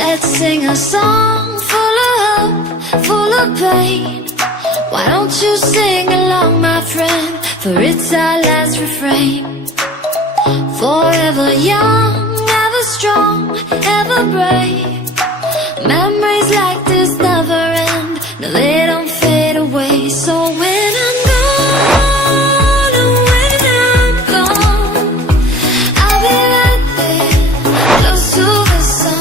Let's sing a song full of hope, full of pain. Why don't you sing along, my friend, for it's our last refrain. Forever young, ever strong, ever brave. Memories like this never end, no they don't fade away. So when I'm gone, oh when I'm gone, I'll be right there, close to the sun.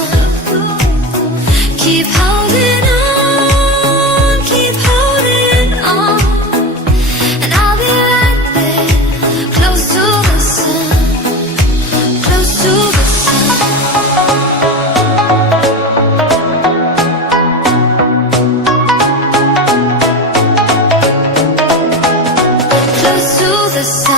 Keep holding on, keep holding on, and I'll be right there, close to the sun, close to the sun. Close to the sun.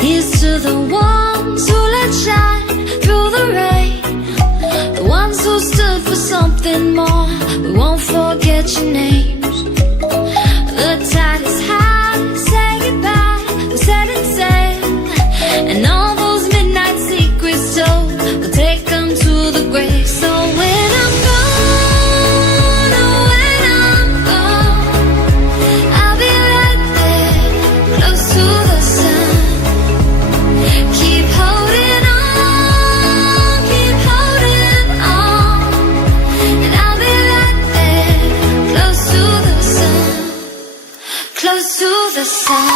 Here's to the ones who let shine through the rain, the ones who stood for something more. We won't forget your names. The tide is high, say goodbye, we're setting sail, and all those midnight secrets told, we'll take them to the grave. So when I'm gone, oh when I'm gone, I'll be right there, close to the sun. Keep holding on, keep holding on, and I'll be right there, close to the sun, close to the sun.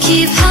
Keep holding